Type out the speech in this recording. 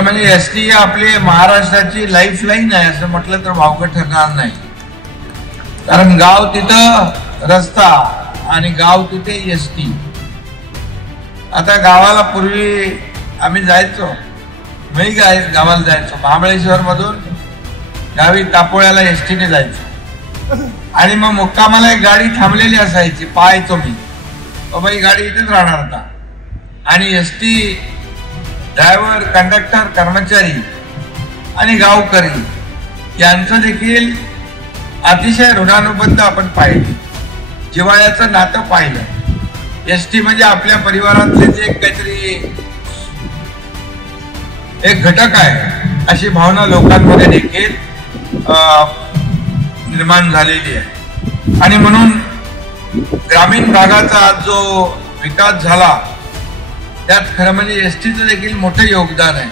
खरं म्हणजे एसटी ही आपली महाराष्ट्राची लाईफलाईन आहे असं म्हटलं तर वावगं ठरणार नाही. कारण गाव तिथं रस्ता आणि गाव तिथे एसटी. आता गावाला पूर्वी आम्ही जायचो, मी गावाला जायचो महाबळेश्वर मधून गावी तापोळ्याला एसटीने जायचो आणि मग मुक्कामाला एक गाडी थांबलेली असायची. पाहायचो मी बाबा ही गाडी इथेच राहणार आता. आणि एसटी ड्रायव्हर, कंडक्टर, कर्मचारी आणि गावकरी यांचं देखील अतिशय ऋणानुबंध आपण पाहिले, जिव्हाळ्याचं नातं पाहिलं. एसटी म्हणजे आपल्या परिवारातले जे काहीतरी एक घटक आहे अशी भावना लोकांमध्ये देखील निर्माण झालेली आहे. आणि म्हणून ग्रामीण भागाचा जो विकास झाला त्यात खरं म्हणजे एसटीचं देखील मोठं योगदान आहे.